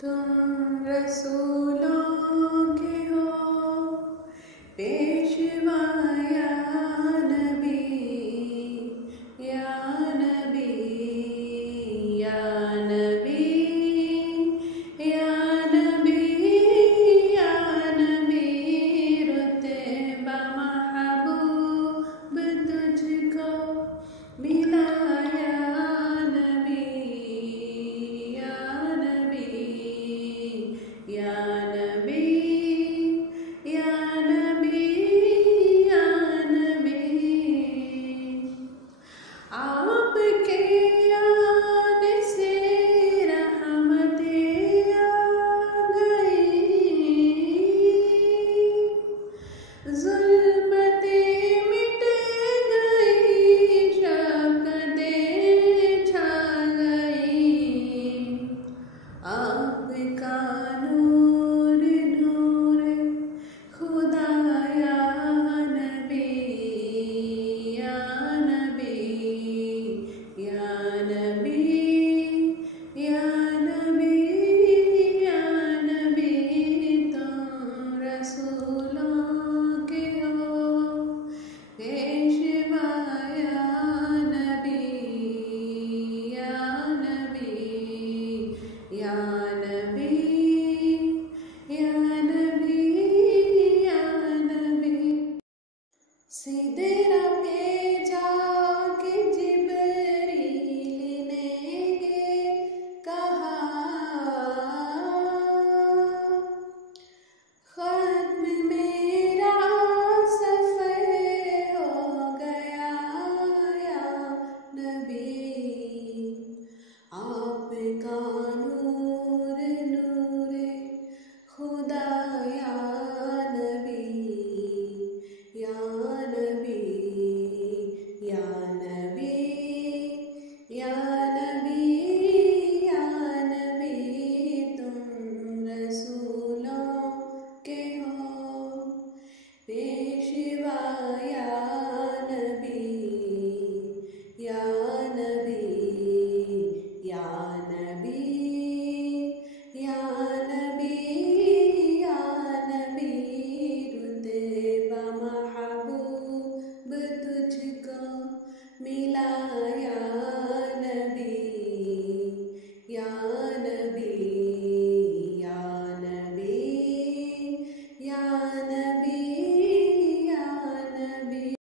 तुम रसूलों के हो पेशवा या नबी या नबी या नबी या नबी या नबी रुतबा महबूब तुझको मिला या नबी या नबी या नबी या नबी या नबी। आपके आने से रहमतें आ गई, ज़ुल्मतें मिट गई, शफ़क़तें छा गई। आपका नूर नूर खुदा या नबी या नबी या नबी या नबी या नबी। तुम रसूलों के हो पेशवा या नबी या नबी या